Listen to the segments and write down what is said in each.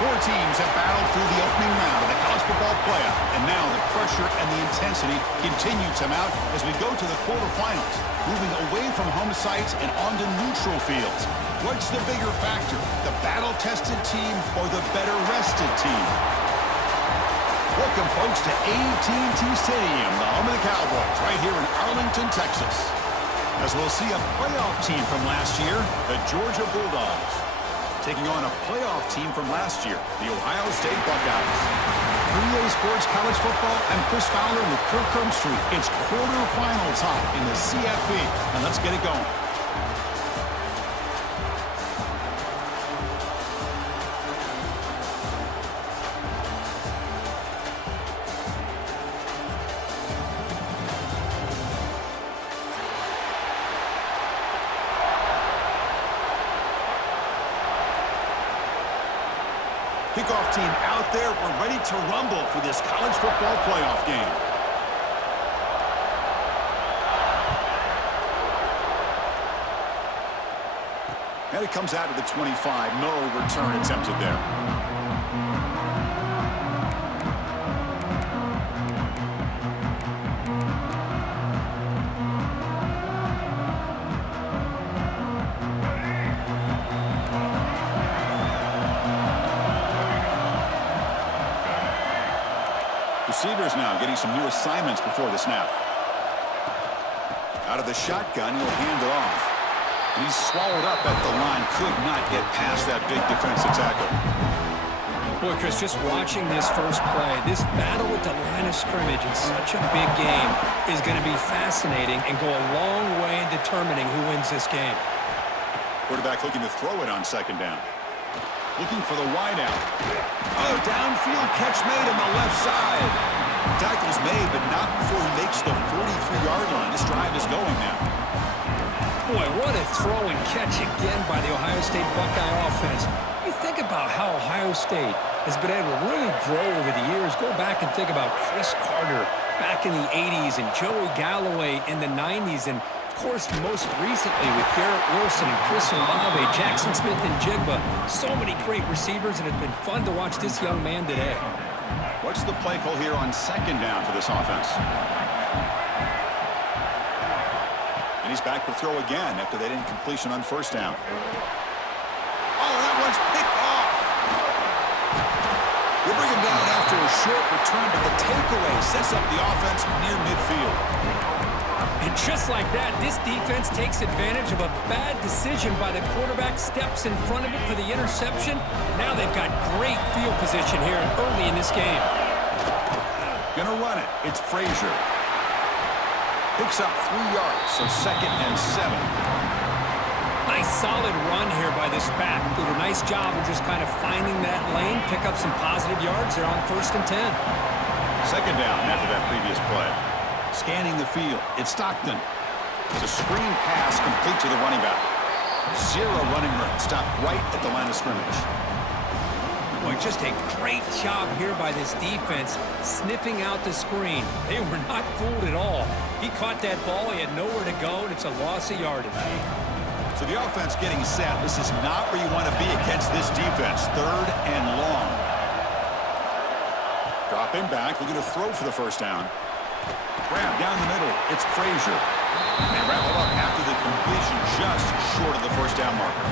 Four teams have battled through the opening round of the college football playoff, and now the pressure and the intensity continue to mount as we go to the quarterfinals, moving away from home sites and onto neutral fields. What's the bigger factor, the battle-tested team or the better-rested team? Welcome, folks, to AT&T Stadium, the home of the Cowboys, right here in Arlington, Texas. As we'll see a playoff team from last year, the Georgia Bulldogs, taking on a playoff team from last year, the Ohio State Buckeyes. For EA Sports College Football, I'm Chris Fowler with Kirk Street. It's quarterfinal time in the CFP, and let's get it going. Kickoff team out there. We're ready to rumble for this college football playoff game. And it comes out to the 25. No return attempted there. Receivers now getting some new assignments before the snap. Out of the shotgun, he'll hand it off. And he's swallowed up at the line. Could not get past that big defensive tackle. Boy, Chris, just watching this first play, this battle with the line of scrimmage in such a big game is going to be fascinating and go a long way in determining who wins this game. Quarterback looking to throw it on second down. Looking for the wideout. Oh, downfield catch made on the left side. Tackle's made, but not before he makes the 43-yard line. This drive is going now. Boy, what a throw and catch again by the Ohio State Buckeye offense. You think about how Ohio State has been able to really grow over the years. Go back and think about Chris Carter back in the 80s and Joey Galloway in the 90s. And, of course, most recently with Garrett Wilson and Chris Olave, Jackson Smith and Jigba. So many great receivers, and it's been fun to watch this young man today. What's the play call here on second down for this offense? And he's back to throw again after that incompletion on first down. Oh, that one's picked off. We'll bring him down after a short return, but the takeaway sets up the offense near midfield. And just like that, this defense takes advantage of a bad decision by the quarterback, steps in front of it for the interception. Now they've got great field position here early in this game. Gonna run it. It's Frazier. Picks up 3 yards, so 2nd and 7. Nice solid run here by this back. Did a nice job of just kind of finding that lane, pick up some positive yards. They're on 1st and 10. Second down after that previous play. Scanning the field. It's Stockton. It's a screen pass complete to the running back. 0 running room. Stopped right at the line of scrimmage. Boy, just a great job here by this defense, sniffing out the screen. They were not fooled at all. He caught that ball. He had nowhere to go, and it's a loss of yardage. So the offense getting set. This is not where you want to be against this defense. 3rd and long. Dropping back. Looking to throw for the first down. Grab down the middle. It's Frazier. And wrap it up after the completion just short of the first down marker.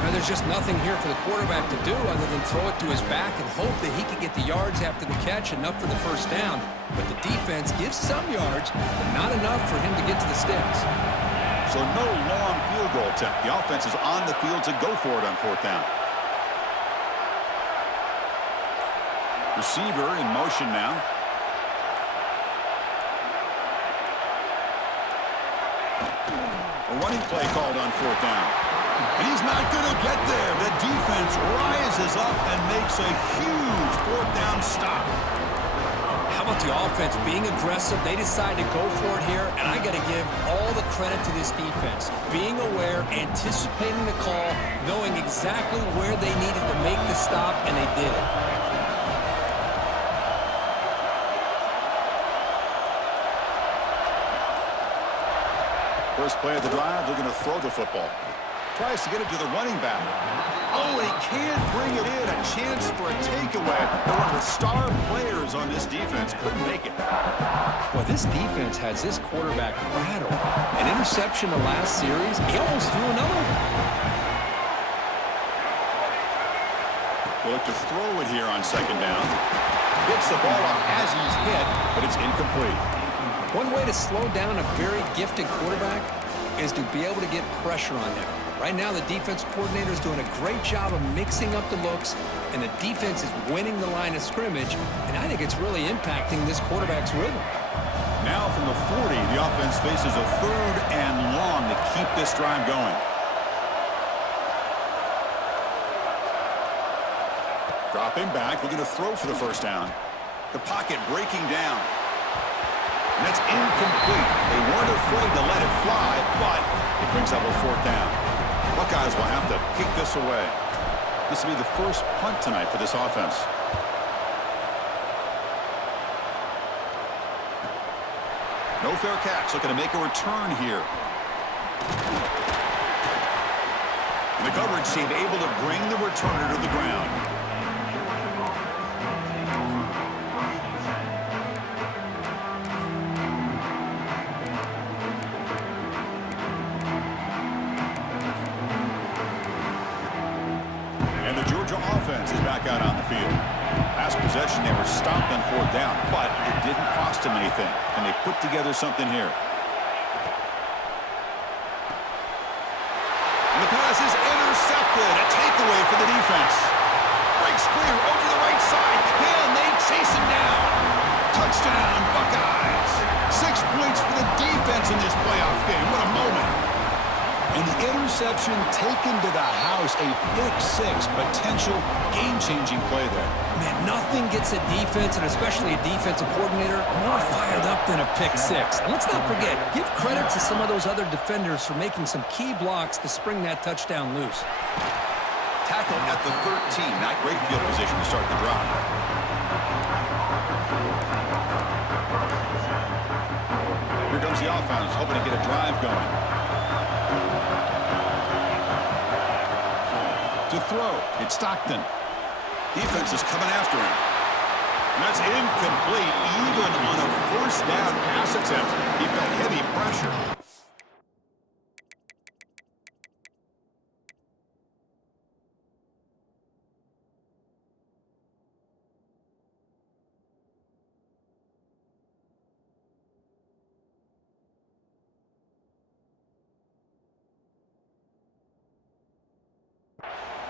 Now, there's just nothing here for the quarterback to do other than throw it to his back and hope that he can get the yards after the catch, enough for the first down. But the defense gives some yards, but not enough for him to get to the sticks. So no long field goal attempt. The offense is on the field to go for it on 4th down. Receiver in motion now. A running play called on 4th down. And he's not going to get there. The defense rises up and makes a huge 4th down stop. How about the offense being aggressive? They decide to go for it here, and I got to give all the credit to this defense. Being aware, anticipating the call, knowing exactly where they needed to make the stop, and they did it. First play of the drive, looking to throw the football. Tries to get it to the running back. Oh, he can't bring it in. A chance for a takeaway. And one of the star players on this defense couldn't make it. Well, this defense has this quarterback rattled. An interception the last series, he almost threw another one. They'll look to throw it here on second down. Gets the ball off as he's hit, but it's incomplete. One way to slow down a very gifted quarterback is to be able to get pressure on him. Right now, the defense coordinator is doing a great job of mixing up the looks, and the defense is winning the line of scrimmage, and I think it's really impacting this quarterback's rhythm. Now from the 40, the offense faces a 3rd and long to keep this drive going. Dropping back, looking to throw for the first down. The pocket breaking down. And that's incomplete. They weren't afraid to let it fly, but it brings up a 4th down. Buckeyes will have to kick this away. This will be the first punt tonight for this offense. No fair catch. Looking to make a return here. And the coverage team able to bring the returner to the ground. Offense is back out on the field. Last possession, they were stopped on 4th down, but it didn't cost them anything, and they put together something here. And the pass is intercepted. A takeaway for the defense. Breaks clear over the right side. Can they chase him down? Touchdown, Buckeyes. 6 points for the defense in this playoff game. What a moment. And the interception taken to the house, a pick-6, potential game-changing play there. Man, nothing gets a defense, and especially a defensive coordinator, more fired up than a pick-6. And let's not forget, give credit to some of those other defenders for making some key blocks to spring that touchdown loose. Tackle at the 13, not great field position to start the drive. Here comes the offense, hoping to get a drive going. To throw, it's Stockton. Defense is coming after him. And that's incomplete, even on a 1st down pass attempt. He felt heavy pressure.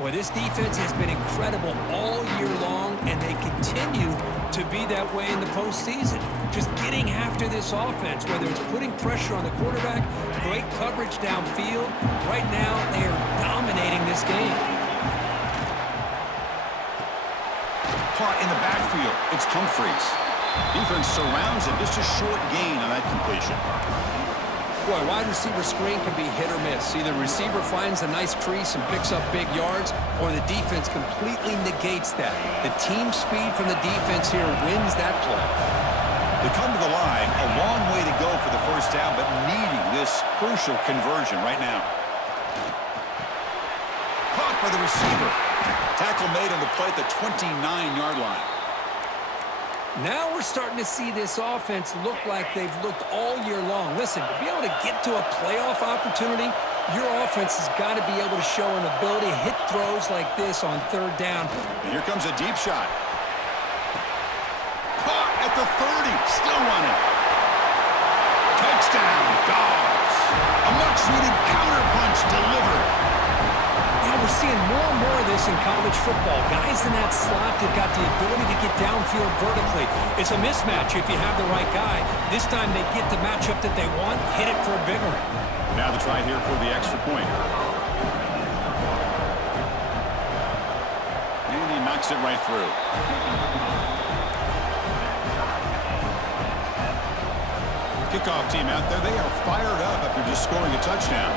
Well, this defense has been incredible all year long, and they continue to be that way in the postseason. Just getting after this offense, whether it's putting pressure on the quarterback, great coverage downfield. Right now, they are dominating this game. Caught in the backfield. It's Humphreys. Defense surrounds him. Just a short gain on that completion. Boy, wide receiver screen can be hit or miss. Either the receiver finds a nice crease and picks up big yards, or the defense completely negates that. The team speed from the defense here wins that play. They come to the line, a long way to go for the 1st down, but needing this crucial conversion right now. Caught by the receiver. Tackle made on the play at the 29-yard line. Now we're starting to see this offense look like they've looked all year long. Listen, to be able to get to a playoff opportunity, your offense has got to be able to show an ability to hit throws like this on 3rd down. And here comes a deep shot. Caught at the 30, still running. Touchdown, Dogs. A much-needed counterpunch delivered. Yeah, we're seeing more and more of this in college football. Guys in that slot that got the ability to get downfield vertically. It's a mismatch if you have the right guy. This time they get the matchup that they want, hit it for a big one. Now the try here for the extra point. And he knocks it right through. Kickoff team out there, they are fired up after just scoring a touchdown.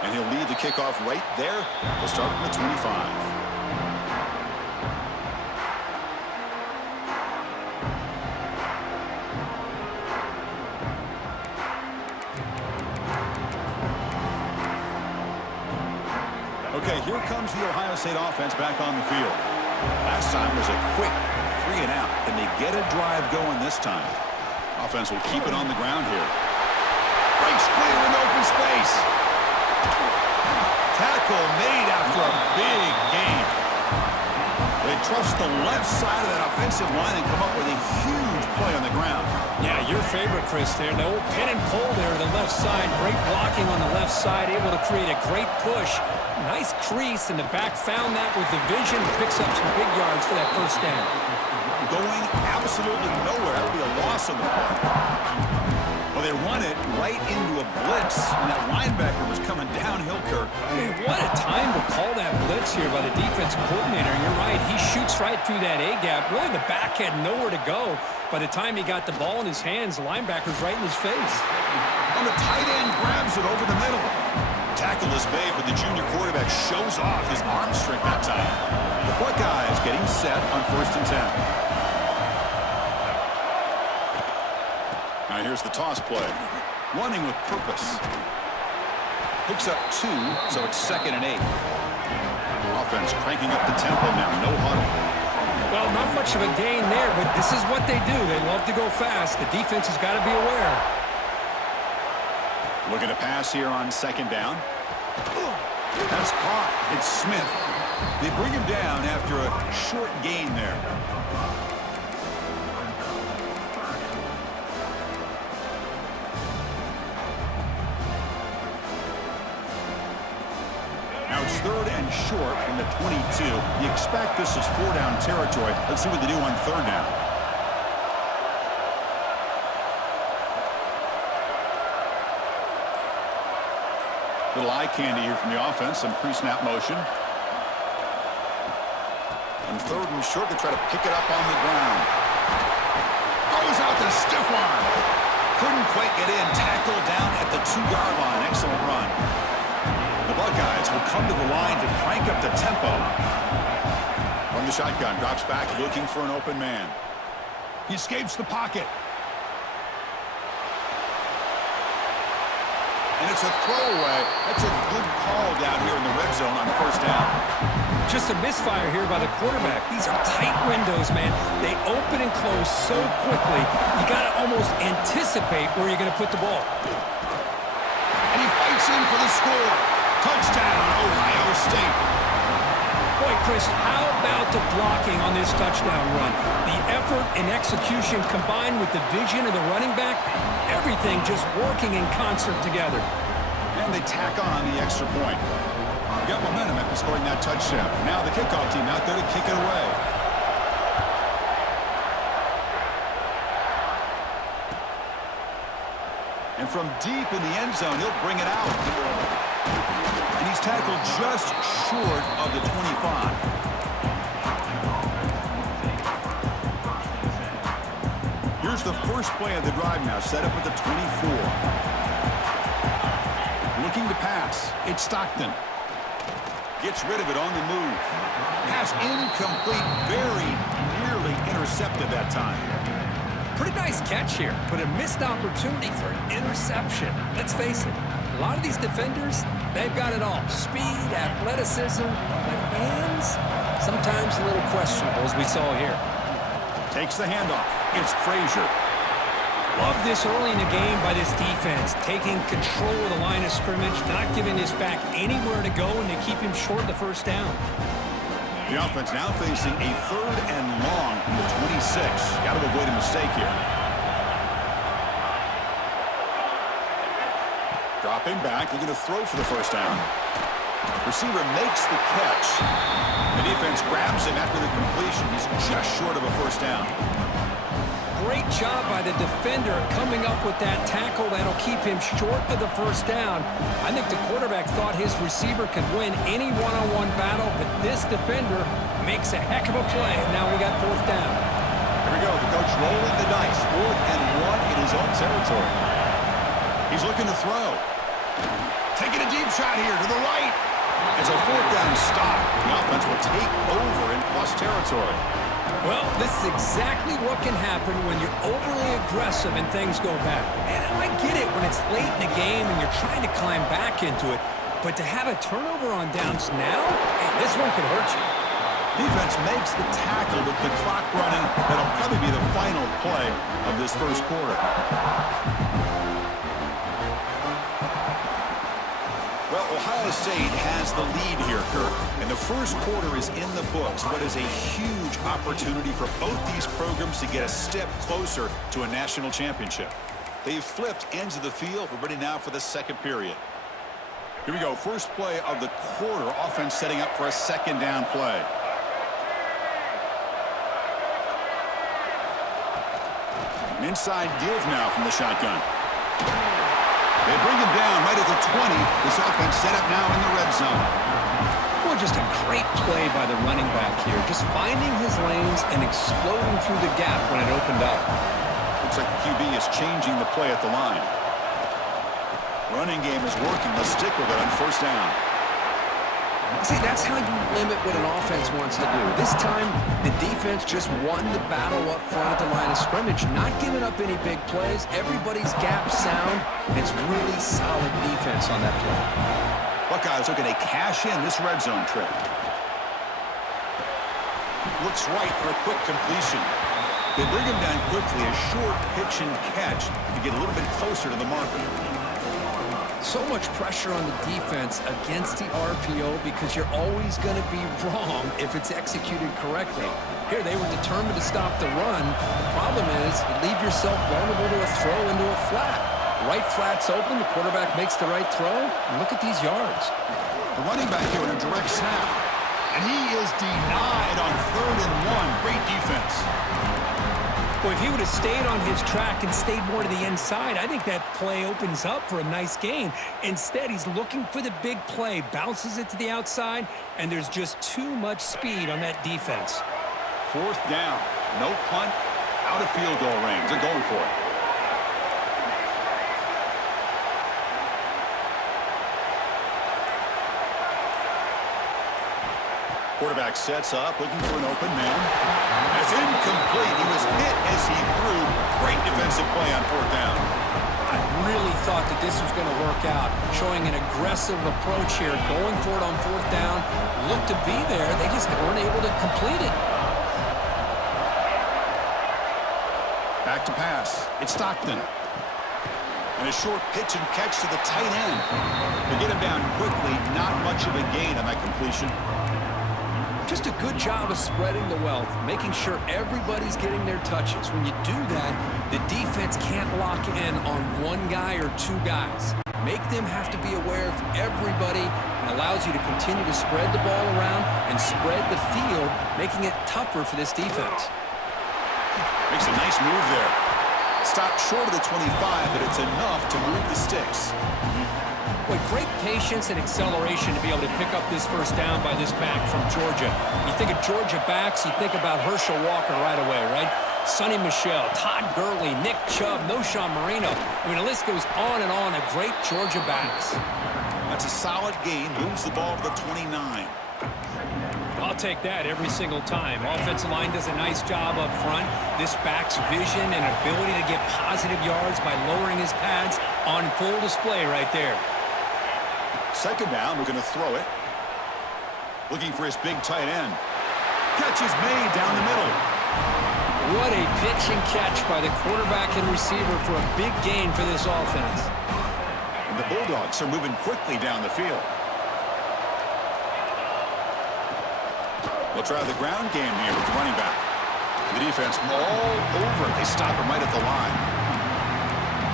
And he'll lead the kickoff right there. They'll start from the 25. Okay, here comes the Ohio State offense back on the field. Last time was a quick 3 and out. Can they get a drive going this time? Offense will keep it on the ground here. Breaks clear in open space. Tackle made after a big gain. They trust the left side of that offensive line and come up with a huge play on the ground. Yeah, your favorite, Chris, there. The old pin and pull there on the left side. Great blocking on the left side, able to create a great push. Nice crease, and the back found that with the vision. Picks up some big yards for that first down. Going absolutely nowhere. That would be a loss on the play. Well, they run it right into a blitz, and that linebacker was coming downhill, Kirk. Man, what a time to call that blitz here by the defensive coordinator. You're right. He shoots right through that A-gap. Really, the back had nowhere to go. By the time he got the ball in his hands, the linebacker's right in his face. And the tight end grabs it over the middle. Tackle is made, but the junior quarterback shows off his arm strength that time. The Buckeyes getting set on 1st and 10. Now here's the toss play. Running with purpose. Picks up 2, so it's 2nd and 8. Offense cranking up the tempo now. No huddle. Well, not much of a gain there, but this is what they do. They love to go fast. The defense has got to be aware. Looking to pass here on 2nd down. That's caught. It's Smith. They bring him down after a short gain there. Now it's 3rd and short from the 22. You expect this is 4-down territory. Let's see what they do on 3rd down. Little eye candy here from the offense. Some pre-snap motion. On 3rd and short, they try to pick it up on the ground. Goes out the stiff arm. Couldn't quite get in. Tackle down at the 2-yard line. Excellent run. The Buckeyes will come to the line to crank up the tempo. From the shotgun, drops back looking for an open man. He escapes the pocket. And it's a throwaway. That's a good call down here in the red zone on 1st down. Just a misfire here by the quarterback. These are tight windows, man. They open and close so quickly. You got to almost anticipate where you're going to put the ball. And he fights in for the score. Touchdown, Ohio State. Boy, Chris, how about the blocking on this touchdown run? The effort and execution combined with the vision of the running back, everything just working in concert together. And they tack on the extra point. We got momentum after scoring that touchdown. Now the kickoff team out there to kick it away. And from deep in the end zone, he'll bring it out. And he's tackled just short of the 25. Here's the first play of the drive now, set up at the 24. Looking to pass. It's Stockton. Gets rid of it on the move. Pass incomplete, very nearly intercepted that time. Pretty nice catch here, but a missed opportunity for an interception. Let's face it, a lot of these defenders, they've got it all. Speed, athleticism, but hands, sometimes a little questionable, as we saw here. Takes the handoff. It's Frazier. Love this early in the game by this defense, taking control of the line of scrimmage, not giving this back anywhere to go, and they keep him short of the 1st down. The offense now facing a 3rd and long from the 26. Got to avoid a mistake here. Dropping back, looking to throw for the 1st down. Receiver makes the catch. The defense grabs him after the completion. He's just short of a 1st down. Great job by the defender coming up with that tackle that'll keep him short of the 1st down. I think the quarterback thought his receiver could win any one-on-one battle, but this defender makes a heck of a play, and now we got 4th down. Here we go. The coach rolling the dice. 4th and 1 in his own territory. He's looking to throw. Taking a deep shot here to the right. It's a 4th down stop. The offense will take over in plus territory. Well, this is exactly what can happen when you're overly aggressive and things go bad. And I get it when it's late in the game and you're trying to climb back into it. But to have a turnover on downs now, man, this one could hurt you. Defense makes the tackle with the clock running. That'll probably be the final play of this first quarter. Well, Ohio State has the lead here, Kirk. And the first quarter is in the books. What is a huge opportunity for both these programs to get a step closer to a national championship. They've flipped ends of the field. We're ready now for the second period. Here we go. First play of the quarter. Offense setting up for a second down play. An inside give now from the shotgun. They bring him down right at the 20. This offense set up now in the red zone. Well, just a great play by the running back here. Just finding his lanes and exploding through the gap when it opened up. Looks like the QB is changing the play at the line. Running game is working. Let's stick with it on first down. See, that's how you limit what an offense wants to do. This time, the defense just won the battle up front at the line of scrimmage, not giving up any big plays. Everybody's gap sound. It's really solid defense on that play. Buckeyes looking to cash in this red zone trip. Looks right for a quick completion. They bring him down quickly, a short pitch and catch to get a little bit closer to the marker. So much pressure on the defense against the RPO because you're always going to be wrong if it's executed correctly. Here, they were determined to stop the run. The problem is you leave yourself vulnerable to a throw into a flat. Right flat's open, the quarterback makes the right throw, and look at these yards. The running back here in a direct snap. And he is denied on 3rd and 1. Great defense. Boy, if he would have stayed on his track and stayed more to the inside, I think that play opens up for a nice gain. Instead, he's looking for the big play, bounces it to the outside, and there's just too much speed on that defense. 4th down. No punt. Out of field goal range. They're going for it. Quarterback sets up, looking for an open man. It's incomplete. He was hit as he threw. Great defensive play on 4th down. I really thought that this was going to work out, showing an aggressive approach here, going for it on 4th down. Looked to be there. They just weren't able to complete it. Back to pass. It's Stockton. And a short pitch and catch to the tight end. They get him down quickly. Not much of a gain on that completion. Just a good job of spreading the wealth, making sure everybody's getting their touches. When you do that, the defense can't lock in on one guy or two guys. Make them have to be aware of everybody. It allows you to continue to spread the ball around and spread the field, making it tougher for this defense. Makes a nice move there. Stopped short of the 25, but it's enough to move the sticks. Boy, great patience and acceleration to be able to pick up this first down by this back from Georgia. You think of Georgia backs, you think about Herschel Walker right away, right? Sonny Michel, Todd Gurley, Nick Chubb, Noshawn Marino. I mean, the list goes on and on of great Georgia backs. That's a solid gain. Moves the ball to the 29. I'll take that every single time. Offensive line does a nice job up front. This back's vision and ability to get positive yards by lowering his pads on full display right there. Second down, looking to throw it. Looking for his big tight end. Catch is made down the middle. What a pitch and catch by the quarterback and receiver for a big gain for this offense. And the Bulldogs are moving quickly down the field. They'll try the ground game here with the running back. The defense all over. They stop him right at the line.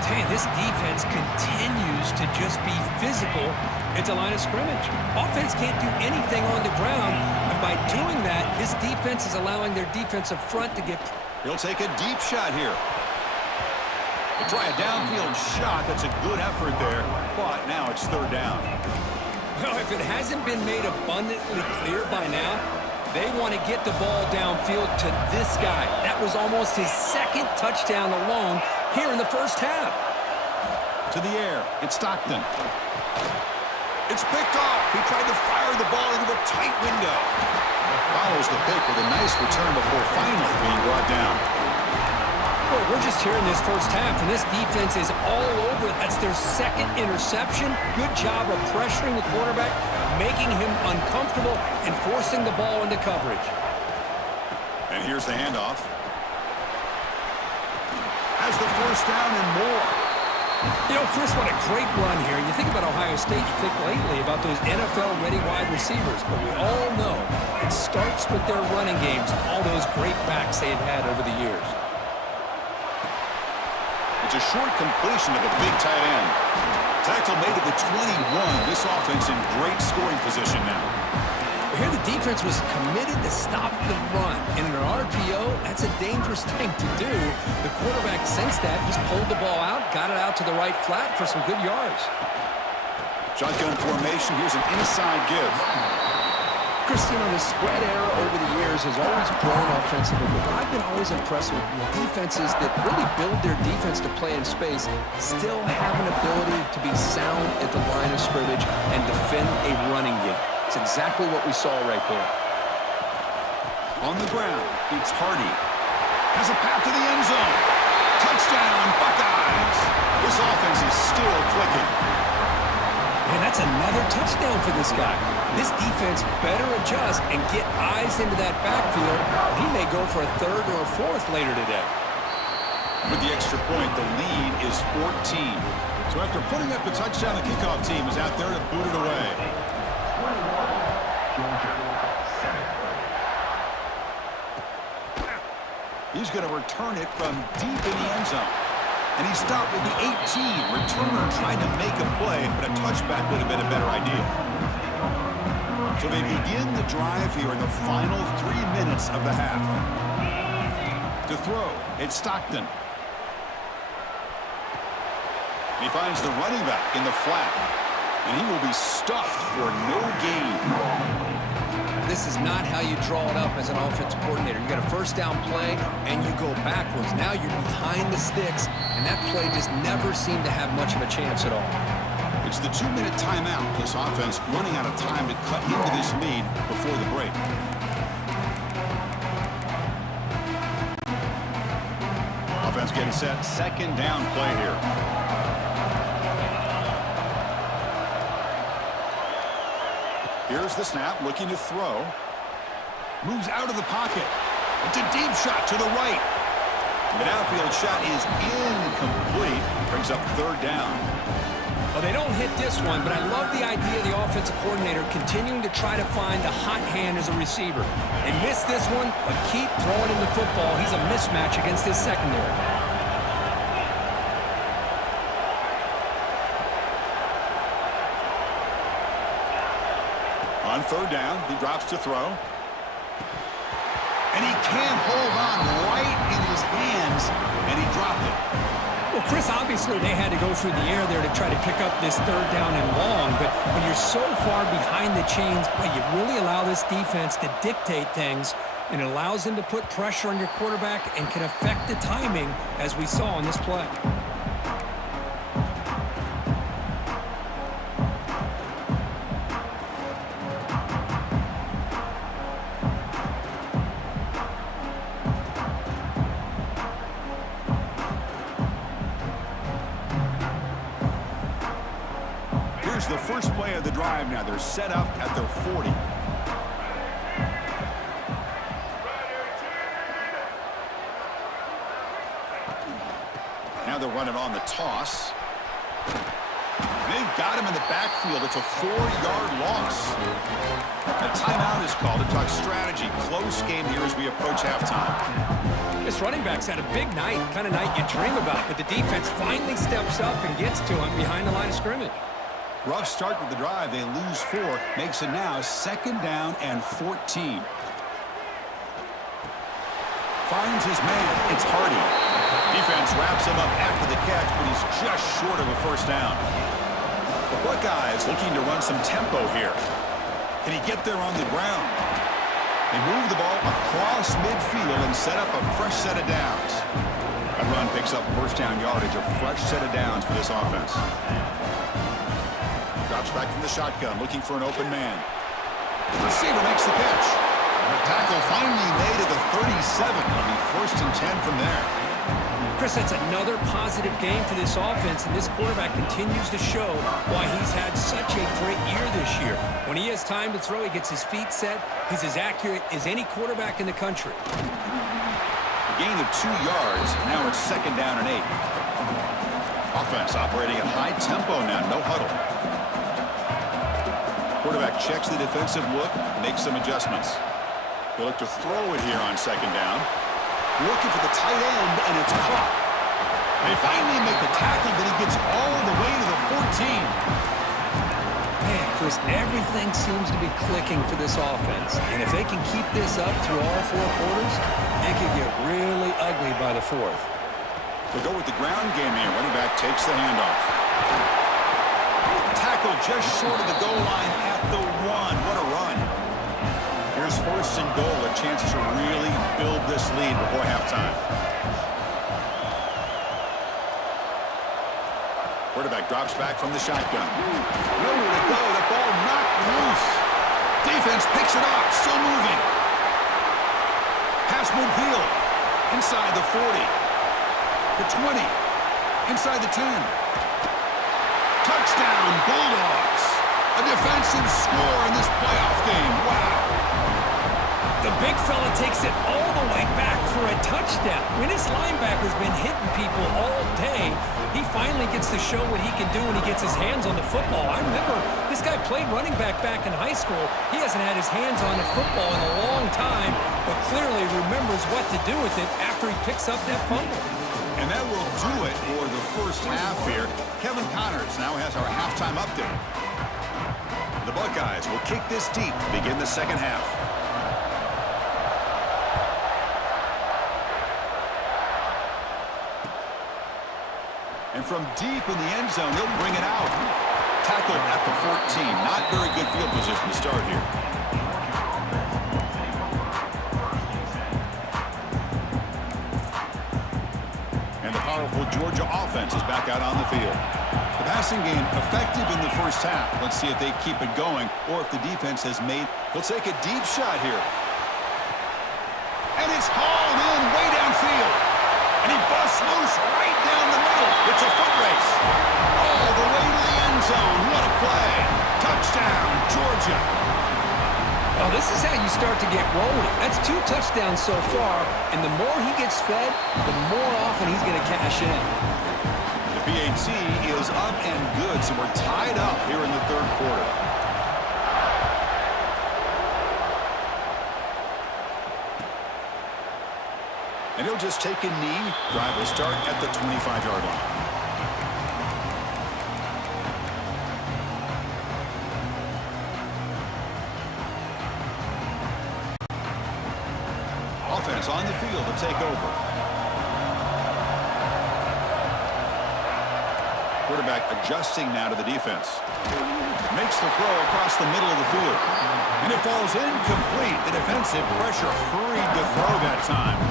Tell you, this defense continues to just be physical at the line of scrimmage. Offense can't do anything on the ground, and by doing that, this defense is allowing their defensive front to get... He'll take a deep shot here. He'll try a downfield shot. That's a good effort there, but now it's 3rd down. Well, if it hasn't been made abundantly clear by now, they want to get the ball downfield to this guy. That was almost his 2nd touchdown alone here in the first half. To the air, it's Stockton. It's picked off. He tried to fire the ball into a tight window. Follows the pick with a nice return before finally being brought down. Well, we're just here in this first half, and this defense is all over it. That's their second interception. Good job of pressuring the quarterback, making him uncomfortable, and forcing the ball into coverage. And here's the handoff. Has the first down and more. You know, Chris, what a great run here. You think about Ohio State, you think lately about those NFL-ready wide receivers, but we all know it starts with their running games, all those great backs they've had over the years. It's a short completion to the big tight end. Tackle made to the 21. This offense in great scoring position now. Here the defense was committed to stop the run. And in an RPO, that's a dangerous thing to do. The quarterback sensed that, just pulled the ball out, got it out to the right flat for some good yards. Shotgun formation. Here's an inside give. Christina, the spread era over the years has always grown offensively, but I've been always impressed with defenses that really build their defense to play in space, still have an ability to be sound at the line of scrimmage and defend a running game. It's exactly what we saw right there. On the ground, it's Hardy. Has a path to the end zone. Touchdown, Buckeyes. This offense is still clicking. Man, that's another touchdown for this guy. This defense better adjust and get eyes into that backfield. He may go for a third or a fourth later today. With the extra point, the lead is 14. So after putting up the touchdown, the kickoff team is out there to boot it away. He's going to return it from deep in the end zone. And he stopped with the 18. Returner trying to make a play, but a touchback would have been a better idea. So they begin the drive here in the final 3 minutes of the half. To throw, it's Stockton. He finds the running back in the flat. And he will be stuffed for no gain. This is not how you draw it up as an offensive coordinator. You got a first down play, and you go backwards. Now you're behind the sticks, and that play just never seemed to have much of a chance at all. It's the 2-minute timeout. This offense running out of time to cut into this lead before the break. Offense getting set. Second down play here. Here's the snap, looking to throw. Moves out of the pocket. It's a deep shot to the right. The outfield shot is incomplete. Brings up third down. Well, they don't hit this one, but I love the idea of the offensive coordinator continuing to try to find the hot hand as a receiver. They missed this one, but keep throwing him the football. He's a mismatch against his secondary. On third down, he drops to throw. And he can't hold on right in his hands, and he dropped it. Well, Chris, obviously they had to go through the air there to try to pick up this third down and long, but when you're so far behind the chains, boy, you really allow this defense to dictate things, and it allows them to put pressure on your quarterback and can affect the timing, as we saw in this play. The first play of the drive now. They're set up at their 40. Now they're running on the toss. They've got him in the backfield. It's a 4-yard loss. A timeout is called to talk strategy. Close game here as we approach halftime. This running back's had a big night, kind of night you dream about, but the defense finally steps up and gets to him behind the line of scrimmage. Rough start with the drive. They lose 4. Makes it now second down and 14. Finds his man. It's Hardy. Defense wraps him up after the catch, but he's just short of a first down. The Buckeyes looking to run some tempo here. Can he get there on the ground? They move the ball across midfield and set up a fresh set of downs. That run picks up first down yardage, a fresh set of downs for this offense. Drops back from the shotgun, looking for an open man. The receiver makes the catch. The tackle finally made at the 37. It'll be 1st and 10 from there. Chris, that's another positive game for this offense, and this quarterback continues to show why he's had such a great year this year. When he has time to throw, he gets his feet set. He's as accurate as any quarterback in the country. A gain of 2 yards. Now it's 2nd down and 8. Offense operating at high tempo now. No huddle. Quarterback checks the defensive look, makes some adjustments. He'll look to throw it here on 2nd down. Looking for the tight end, and it's caught. They finally make the tackle, but he gets all the way to the 14. Man, Chris, everything seems to be clicking for this offense. And if they can keep this up through all 4 quarters, it could get really ugly by the 4th. They'll go with the ground game here. Running back takes the handoff. Tackle just short of the goal line at the 1. What a run. Here's 1st and goal, a chance to really build this lead before halftime. Quarterback drops back from the shotgun. Nowhere to go. The ball knocked loose. Defense picks it up. Still moving. Pass midfield. Inside the 40. The 20. Inside the 10. Touchdown, Bulldogs. A defensive score in this playoff game. Wow. The big fella takes it all the way back for a touchdown. When his linebacker's been hitting people all day, he finally gets to show what he can do when he gets his hands on the football. I remember this guy played running back in high school. He hasn't had his hands on a football in a long time, but clearly remembers what to do with it after he picks up that fumble. And that will do it for the first half here. Kevin Connors now has our halftime update. The Buckeyes will kick this deep to begin the second half. And from deep in the end zone, he'll bring it out. Tackled at the 14. Not very good field position to start here. And the powerful Georgia offense is back out on the field. The passing game effective in the first half. Let's see if they keep it going or if the defense has made. He'll take a deep shot here. And it's hauled in way downfield. And he busts loose right down the middle. It's a foot race. All the way to the end zone. What a play. Touchdown, Georgia. Oh, this is how you start to get rolling. That's 2 touchdowns so far, and the more he gets fed, the more often he's going to cash in. The PAT is up and good, so we're tied up here in the 3rd quarter. And he'll just take a knee. Drive will start at the 25-yard line. Offense on the field to take over. Quarterback adjusting now to the defense. Makes the throw across the middle of the field. And it falls incomplete. The defensive pressure hurried to throw that time.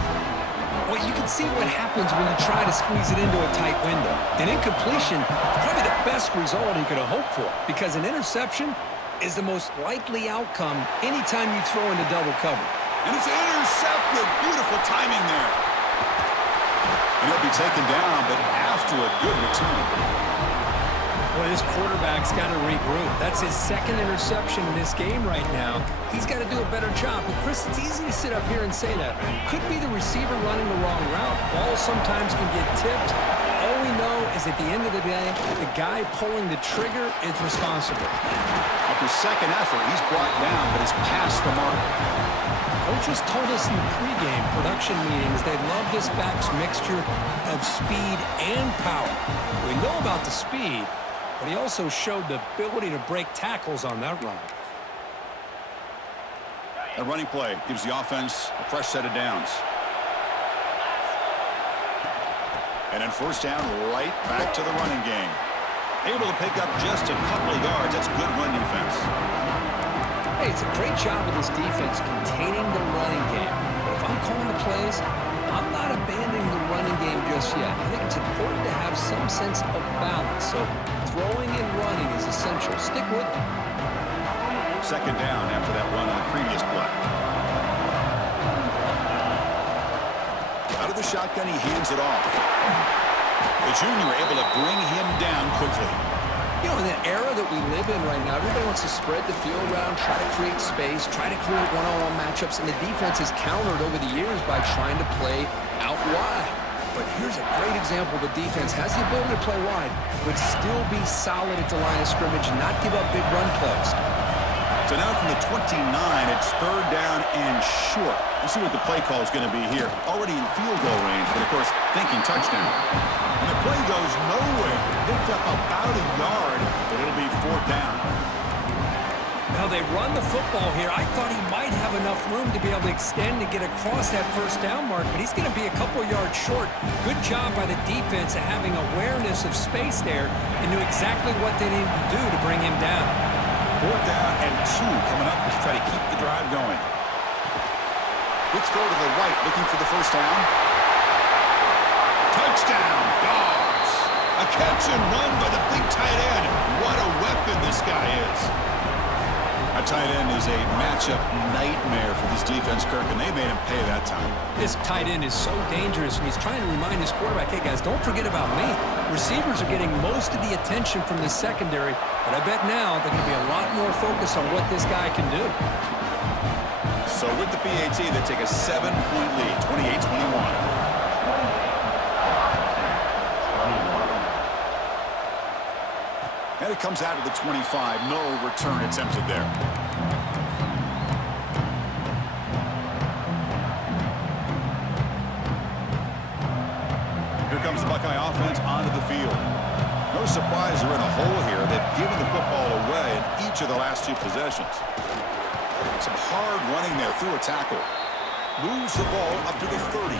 Well, you can see what happens when you try to squeeze it into a tight window. An incompletion is probably the best result he could have hoped for, because an interception is the most likely outcome anytime you throw into double cover. And it's intercepted. Beautiful timing there. And he'll be taken down, but after a good return. Well, this quarterback's got to regroup. That's his 2nd interception in this game right now. He's got to do a better job. But, Chris, it's easy to sit up here and say that. Could be the receiver running the wrong route. Balls sometimes can get tipped. All we know is at the end of the day, the guy pulling the trigger is responsible. After 2nd effort, he's brought down, but he's past the mark. Coaches told us in the pregame production meetings they love this back's mixture of speed and power. We know about the speed, but he also showed the ability to break tackles on that run. A running play gives the offense a fresh set of downs. And then 1st down, right back to the running game. Able to pick up just a couple of yards. That's good run defense. Hey, it's a great job of this defense containing the running game. But if I'm calling the plays, I'm not abandoning the running game just yet. I think it's important to have some sense of balance. So throwing and running is essential. Stick with it. 2nd down after that run on the previous play. Out of Out of the shotgun, he hands it off. The junior able to bring him down quickly. You know, in the era that we live in right now, everybody wants to spread the field around, try to create space, try to create one-on-one matchups, and the defense has countered over the years by trying to play out wide. But here's a great example. The defense has the ability to play wide, but still be solid at the line of scrimmage and not give up big run plays. So now from the 29, it's third down and short. We'll see what the play call is going to be here. Already in field goal range, but of course, thinking touchdown. And the play goes nowhere. Picked up about a yard, but it'll be fourth down. Now they run the football here. I thought he might have enough room to be able to extend and get across that first down mark, but he's going to be a couple yards short. Good job by the defense of having awareness of space there and knew exactly what they needed to do to bring him down. Fourth down and 2 coming up to try to keep the drive going. Quick throw to the right, looking for the first down. Touchdown, Dogs! A catch and run by the big tight end. What a weapon this guy is. A tight end is a matchup nightmare for this defense, Kirk, and they made him pay that time. This tight end is so dangerous, and he's trying to remind his quarterback, hey, guys, don't forget about me. Receivers are getting most of the attention from this secondary, but I bet now they're going to be a lot more focused on what this guy can do. So with the PAT, they take a 7-point lead, 28-21. And it comes out of the 25. No return attempted there. Here comes the Buckeye offense onto the field. No surprise they're in a hole here. They've given the football away in each of the last 2 possessions. Some hard running there through a tackle. Moves the ball up to the 30.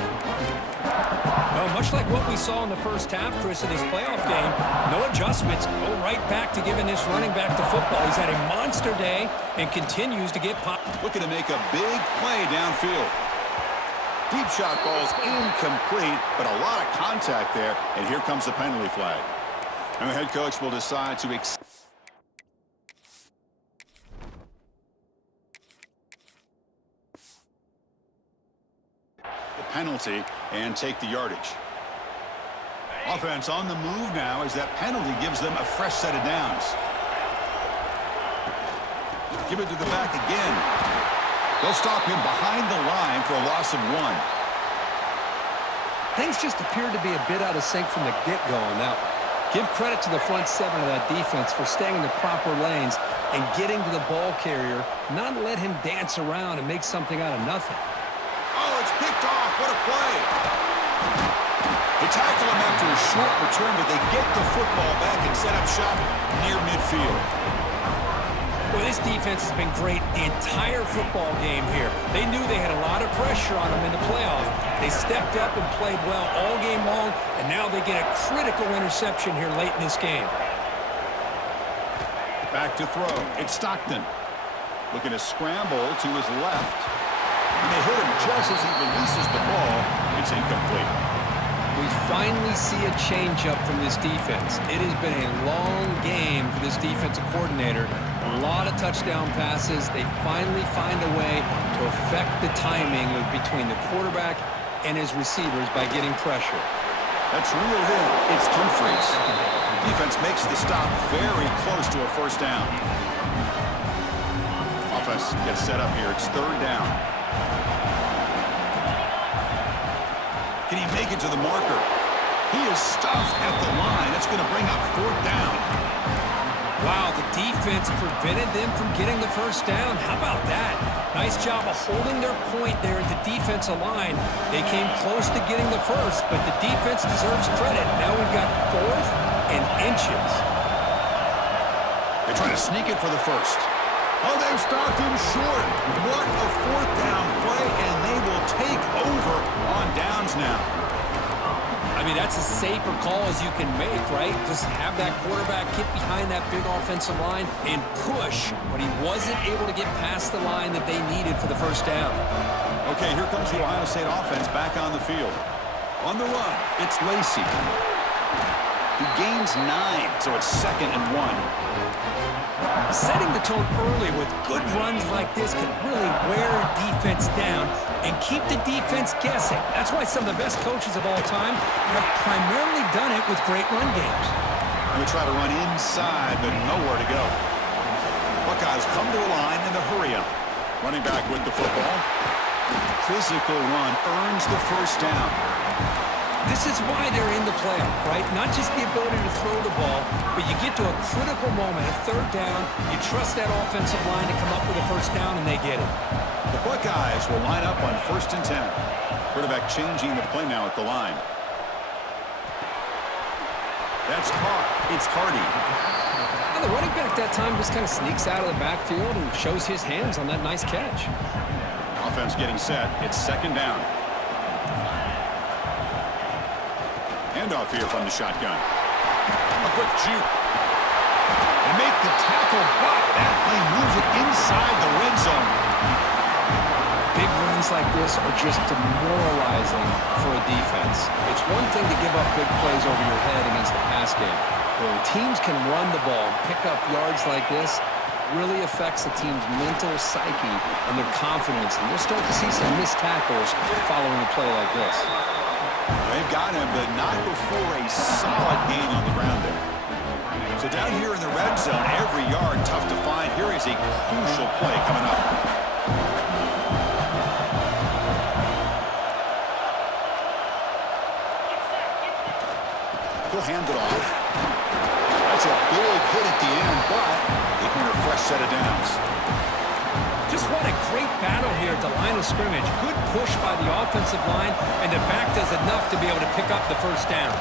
Well, much like what we saw in the first half, Chris, in this playoff game, no adjustments. Go right back to giving this running back the football. He's had a monster day and continues to get pop. Looking to make a big play downfield. Deep shot ball's incomplete, but a lot of contact there, and here comes the penalty flag. And the head coach will decide to penalty and take the yardage. Offense on the move now as that penalty gives them a fresh set of downs. Give it to the back again. They'll stop him behind the line for a loss of 1. Things just appeared to be a bit out of sync from the get-go on that one. Give credit to the front 7 of that defense for staying in the proper lanes and getting to the ball carrier, not let him dance around and make something out of nothing. Oh, it's picked off. What a play. They tackle him after a short return, but they get the football back and set up shop near midfield. Well, this defense has been great the entire football game here. They knew they had a lot of pressure on them in the playoff. They stepped up and played well all game long, and now they get a critical interception here late in this game. Back to throw. It's Stockton. Looking to scramble to his left. And they hit him just as he releases the ball. It's incomplete. We finally see a change-up from this defense. It has been a long game for this defensive coordinator. A lot of touchdown passes. They finally find a way to affect the timing between the quarterback and his receivers by getting pressure. That's reeled in. It's Humphreys. Defense makes the stop very close to a first down. Offense gets set up here. It's third down. Can he make it to the marker? He is stuffed at the line. That's going to bring up fourth down. Wow, the defense prevented them from getting the first down. How about that? Nice job of holding their point there at the defensive line. They came close to getting the first, but the defense deserves credit. Now we've got 4th and inches. They're trying to sneak it for the first. Oh, they've stopped him short. What a fourth down play, and they will take over on downs now. I mean, that's as safe a call as you can make, right? Just have that quarterback get behind that big offensive line and push, but he wasn't able to get past the line that they needed for the first down. Okay, here comes the Ohio State offense back on the field. On the run, it's Lacey. He gains 9, so it's 2nd and 1. Setting the tone early with good runs like this can really wear defense down and keep the defense guessing. That's why some of the best coaches of all time have primarily done it with great run games. They try to run inside, but nowhere to go. Buckeyes come to the line in the hurry-up. Running back with the football. Physical run earns the first down. This is why they're in the playoff, right? Not just the ability to throw the ball, but you get to a critical moment, a third down, you trust that offensive line to come up with a first down, and they get it. The Buckeyes will line up on 1st and 10. Quarterback changing the play now at the line. That's caught. It's Hardy. The running back that time just kind of sneaks out of the backfield and shows his hands on that nice catch. Offense getting set. It's 2nd down. Handoff here from the shotgun. A quick juke. They make the tackle, but that play moves it inside the red zone. Big runs like this are just demoralizing for a defense. It's one thing to give up big plays over your head against the pass game. When teams can run the ball and pick up yards like this, really affects the team's mental psyche and their confidence. And you'll start to see some missed tackles following a play like this. They've got him, but not before a solid gain on the ground there. So down here in the red zone, every yard tough to find. Here is a crucial play coming up. He'll hand it off. That's a big hit at the end, but they can a fresh set of downs. Just what a great battle here at the line of scrimmage. Good push by the offensive line, and the back does enough to be able to pick up the first down.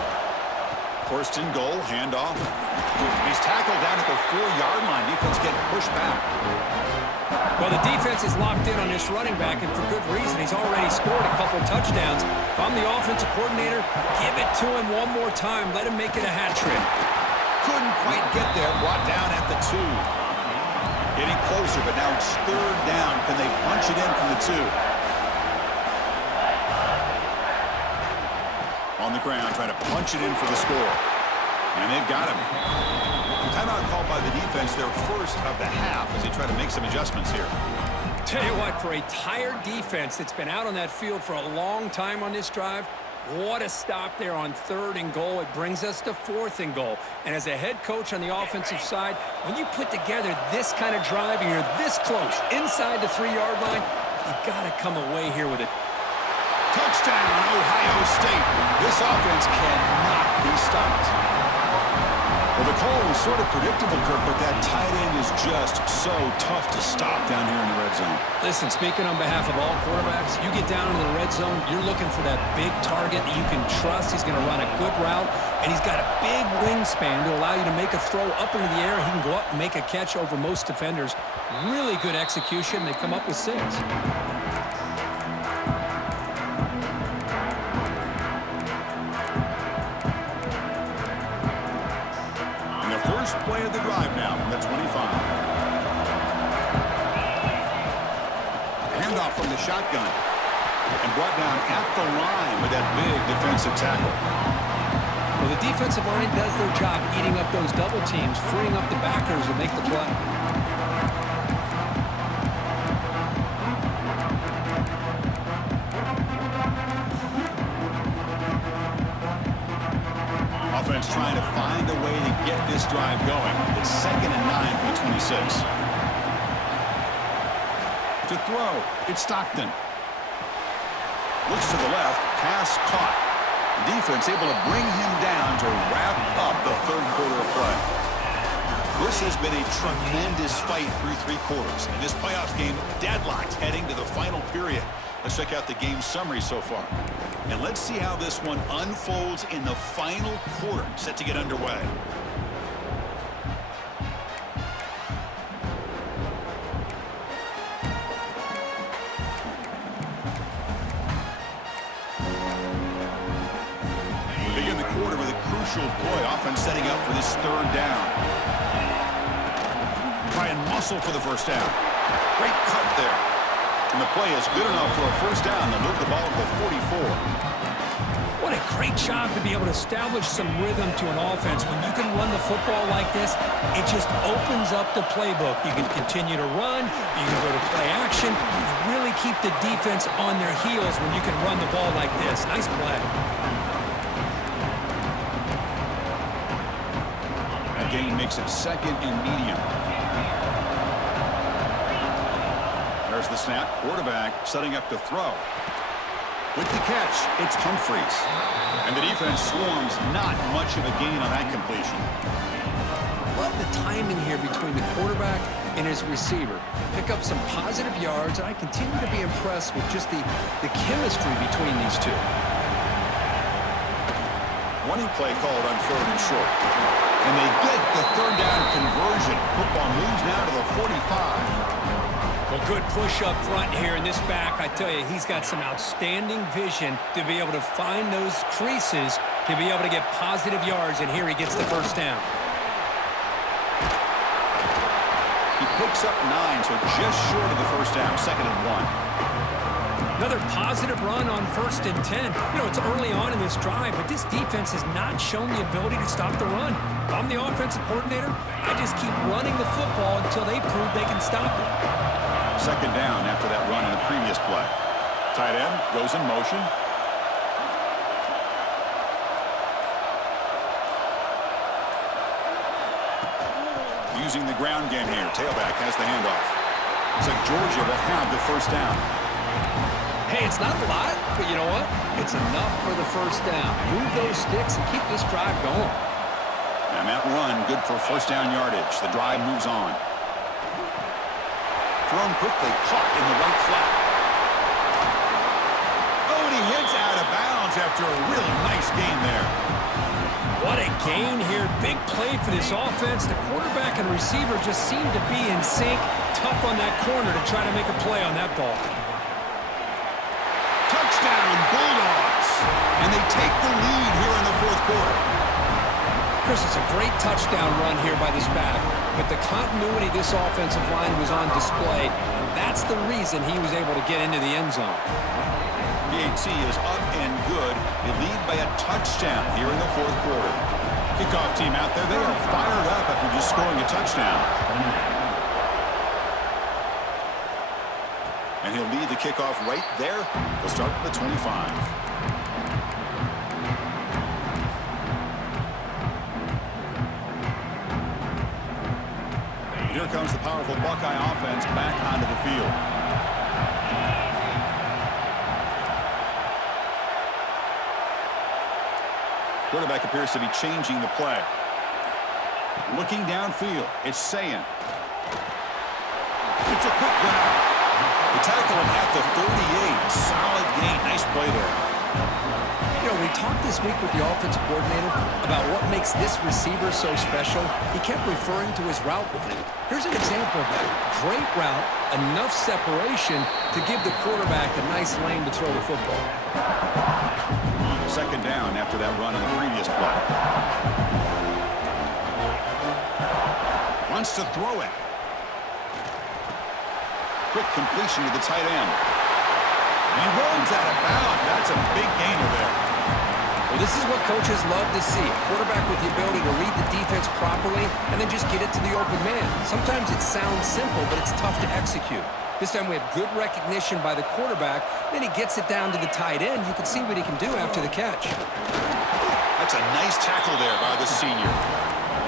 1st and goal, handoff. He's tackled down at the 4-yard line. Defense getting pushed back. Well, the defense is locked in on this running back, and for good reason. He's already scored a couple touchdowns. If I'm the offensive coordinator, give it to him one more time. Let him make it a hat trick. Couldn't quite get there. Brought down at the 2. Getting closer, but now it's 3rd down. Can they punch it in from the 2? On the ground, trying to punch it in for the score. And they've got him. Timeout called by the defense, their first of the half, as they try to make some adjustments here. Tell you what, for a tired defense that's been out on that field for a long time on this drive, what a stop there on 3rd and goal. It brings us to 4th and goal. And as a head coach on the offensive side, when you put together this kind of drive and you're this close inside the 3-yard line, you got to come away here with it. Touchdown, Ohio State. This offense cannot be stopped. Well, the call was sort of predictable, Kirk, but that tight end is just so tough to stop down here in the red zone. Listen, speaking on behalf of all quarterbacks, you get down into the red zone, you're looking for that big target that you can trust. He's going to run a good route, and he's got a big wingspan to allow you to make a throw up into the air. He can go up and make a catch over most defenders. Really good execution. They come up with 6. First play of the drive now from the 25. Handoff from the shotgun. And brought down at the line with that big defensive tackle. Well, the defensive line does their job eating up those double teams, freeing up the backers to make the play. Offense trying to find a way to get this drive going. It's 2nd and 9 for the 26. To throw, it's Stockton. Looks to the left, pass caught. The defense able to bring him down to wrap up the 3rd quarter of play. This has been a tremendous fight through 3 quarters. And this playoff game deadlocked heading to the final period. Let's check out the game summary so far. And let's see how this one unfolds in the final quarter, set to get underway. We begin the quarter with a crucial play. Offense setting up for this 3rd down. Try and muscle for the first down. Great cut there. And the play is good enough for a first down. They'll move the ball to the 44. What What a great job to be able to establish some rhythm to an offense. When you can run the football like this, it just opens up the playbook. You can continue to run, you can go to play action, you really keep the defense on their heels when you can run the ball like this. Nice play. That gain makes it 2nd and medium. There's the snap. Quarterback setting up to throw. With the catch, it's Humphries. And the defense swarms. Not much of a gain on that completion. Love the timing here between the quarterback and his receiver. Pick up some positive yards, and I continue to be impressed with just the chemistry between these two. Running play called on 3rd and short. And they get the 3rd down conversion. Football moves now to the 45. Well, good push up front here in this back. I tell you, he's got some outstanding vision to be able to find those creases, to be able to get positive yards, and here he gets the 1st down. He picks up 9, so just short of the 1st down, 2nd and 1. Another positive run on 1st and 10. You know, it's early on in this drive, but this defense has not shown the ability to stop the run. If I'm the offensive coordinator, I just keep running the football until they prove they can stop it. 2nd down after that run in the previous play. Tight end goes in motion. Using the ground game here. Tailback has the handoff. Looks like Georgia will have the 1st down. Hey, it's not a lot, but you know what? It's enough for the 1st down. Move those sticks and keep this drive going. And that run, good for 1st down yardage. The drive moves on. Thrown quickly, caught in the right flat. Oh, and he hits out of bounds after a really nice gain there. What a gain here. Big play for this offense. The quarterback and receiver just seem to be in sync. Tough on that corner to try to make a play on that ball. Touchdown, Bulldogs. And they take the lead here in the 4th quarter. Chris, it's a great touchdown run here by this back, but the continuity of this offensive line was on display, and that's the reason he was able to get into the end zone. PAT is up and good. They lead by a touchdown here in the 4th quarter. Kickoff team out there, they are fired up after just scoring a touchdown. And he'll lead the kickoff right there. He'll start from the 25. Here comes the powerful Buckeye offense back onto the field. Quarterback appears to be changing the play. Looking downfield, it's Sayin. It's a quick grab. The tackle him at the 38. Solid gain. Nice play there. You know, we talked this week with the offensive coordinator about what makes this receiver so special. He kept referring to his route running. Here's an example of that. Great route, enough separation to give the quarterback a nice lane to throw the football. 2nd down after that run in the previous play. Wants to throw it. Quick completion to the tight end. He runs out of bounds. That's a big gainer there. Well, this is what coaches love to see. A quarterback with the ability to read the defense properly and then just get it to the open man. Sometimes it sounds simple, but it's tough to execute. This time we have good recognition by the quarterback. Then he gets it down to the tight end. You can see what he can do after the catch. That's a nice tackle there by the senior.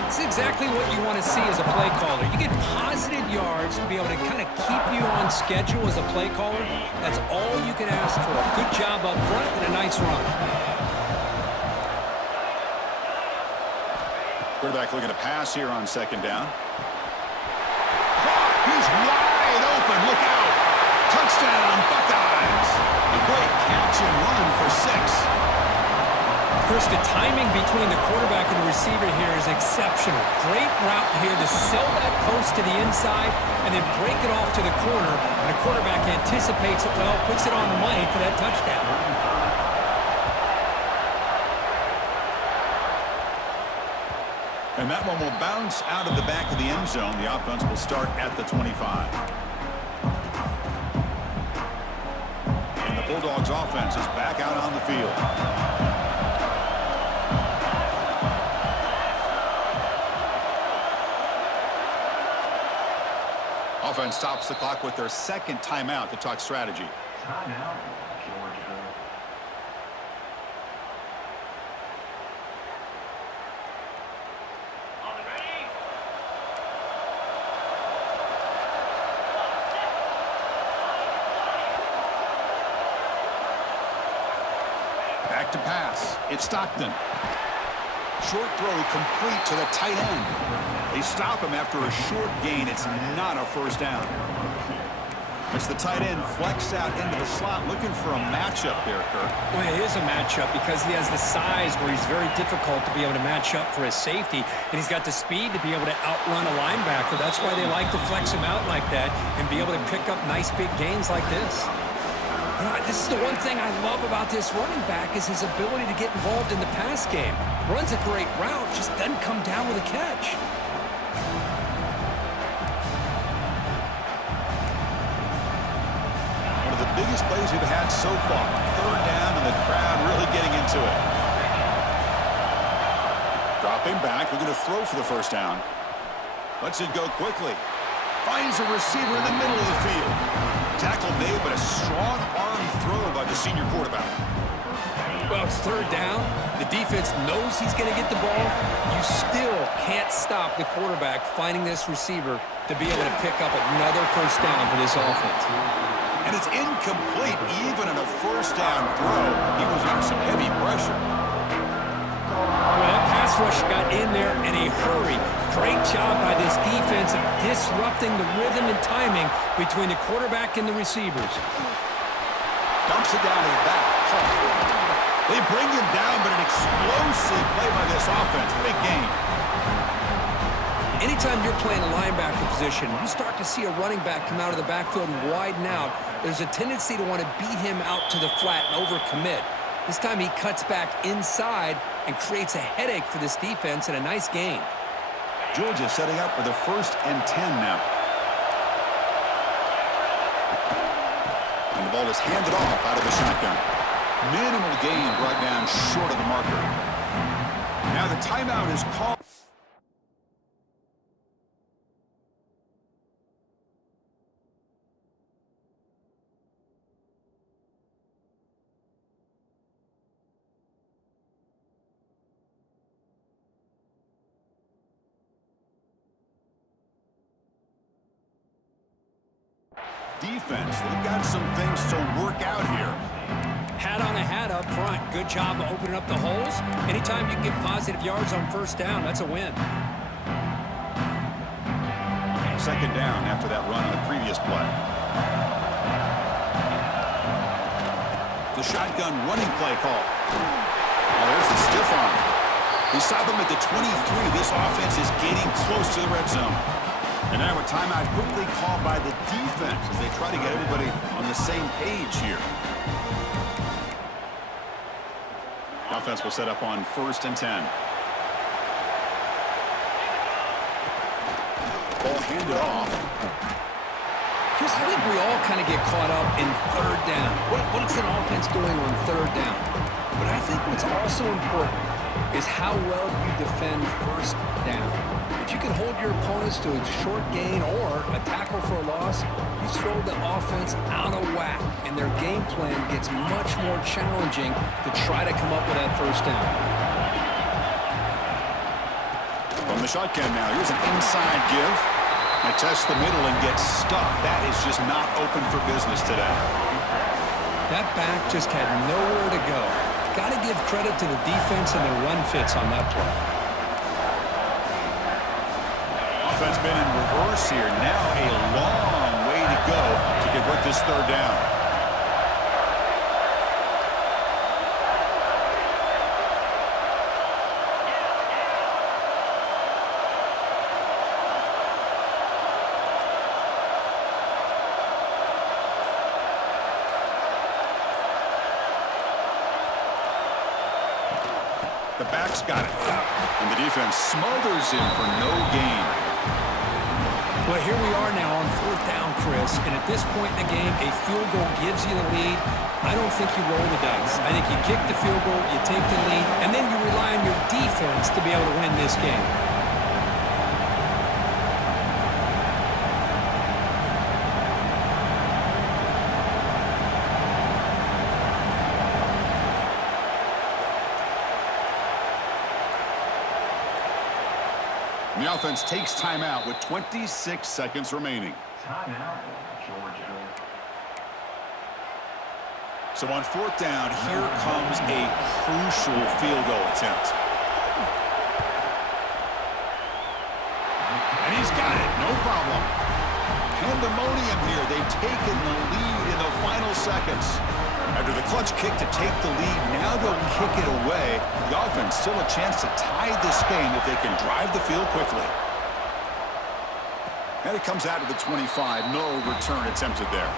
It's exactly what you want to see as a play caller. You get positive yards to be able to kind of keep you on schedule as a play caller. That's all you can ask for. A good job up front and a nice run. Quarterback looking to pass here on 2nd down. He's wide open. Look out. Touchdown, Buckeyes. A great catch and run for 6. Chris, the timing between the quarterback and the receiver here is exceptional. Great route here to sell that post to the inside and then break it off to the corner. And the quarterback anticipates it well, puts it on the money for that touchdown. And that one will bounce out of the back of the end zone. The offense will start at the 25. And the Bulldogs offense is back out on the field. Offense stops the clock with their second timeout to talk strategy. Timeout, Georgia. Back to pass. It's Stockton. Short throw complete to the tight end. They stop him after a short gain. It's not a first down. As the tight end flexed out into the slot, looking for a matchup there, Kirk. Well, it is a matchup because he has the size where he's very difficult to be able to match up for his safety, and he's got the speed to be able to outrun a linebacker. That's why they like to flex him out like that and be able to pick up nice big gains like this. You know, this is the one thing I love about this running back is his ability to get involved in the pass game. Runs a great route, just doesn't come down with a catch. Biggest plays we've had so far. Third down and the crowd really getting into it. Dropping back, looking to throw for the first down. Lets it go quickly. Finds a receiver in the middle of the field. Tackle made, but a strong arm throw by the senior quarterback. Well, it's third down. The defense knows he's going to get the ball. You still can't stop the quarterback finding this receiver to be able to pick up another first down for this offense. And it's incomplete, even in a first down throw. He was under some heavy pressure. Well, that pass rush got in there in a hurry. Great job by this defense of disrupting the rhythm and timing between the quarterback and the receivers. Dumps it down to the back. They bring him down, but an explosive play by this offense. Big game. Anytime you're playing a linebacker position, you start to see a running back come out of the backfield and widen out. There's a tendency to want to beat him out to the flat and overcommit. This time he cuts back inside and creates a headache for this defense and a nice gain. Georgia setting up for the 1st and 10 now. And the ball is handed off out of the shotgun. Minimal gain brought down short of the marker. Now the timeout is called. Defense, they've got some things to work out here. Hat on a hat up front. Good job of opening up the holes. Anytime you can get positive yards on first down, that's a win. Second down after that run on the previous play. The shotgun running play call. Oh, there's the stiff arm. They stop him at the 23. This offense is getting close to the red zone. And now a timeout quickly called by the defense as they try to get everybody on the same page here. Offense will set up on 1st and 10. Ball handed off. Chris, I think we all kind of get caught up in third down. What is an offense doing on third down? But I think what's also important is how well you defend first down. If you can hold your opponents to a short gain or a tackle for a loss, you throw the offense out of whack, and their game plan gets much more challenging to try to come up with that first down. From the shotgun now, here's an inside give. They test the middle and get stuffed. That is just not open for business today. That back just had nowhere to go. Got to give credit to the defense and their run fits on that play. Offense been in reverse here. Now a long way to go to convert this third down. The back's got it. And the defense smothers him for no gain. Well, here we are now on 4th down, Chris, and at this point in the game, a field goal gives you the lead. I don't think you roll the dice. I think you kick the field goal, you take the lead, and then you rely on your defense to be able to win this game. The offense takes timeout with 26 seconds remaining. Timeout, Georgia. So on fourth down, here comes a crucial field goal attempt. And he's got it, no problem. Pandemonium here. They've taken the lead in the final seconds. After the clutch kick to take the lead, now they'll kick it away. The offense still a chance to tie this game if they can drive the field quickly. And it comes out to the 25. No return attempted there.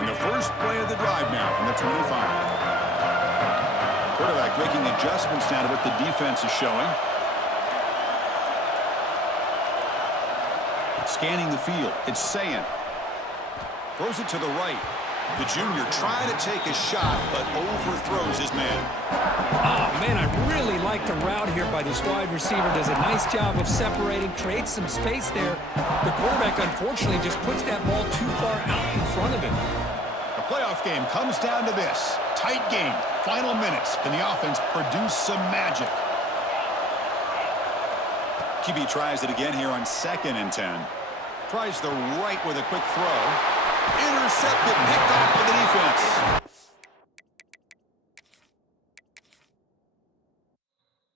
And the first play of the drive now from the 25. Quarterback making adjustments now to what the defense is showing. Scanning the field. It's Sayan. Throws it to the right. The junior trying to take a shot, but overthrows his man. Oh, man, I really like the route here by this wide receiver. Does a nice job of separating, creates some space there. The quarterback, unfortunately, just puts that ball too far out in front of him. The playoff game comes down to this. Tight game. Final minutes. Can the offense produce some magic? QB tries it again here on 2nd and 10. Tries the right with a quick throw. Intercepted, picked off by the defense.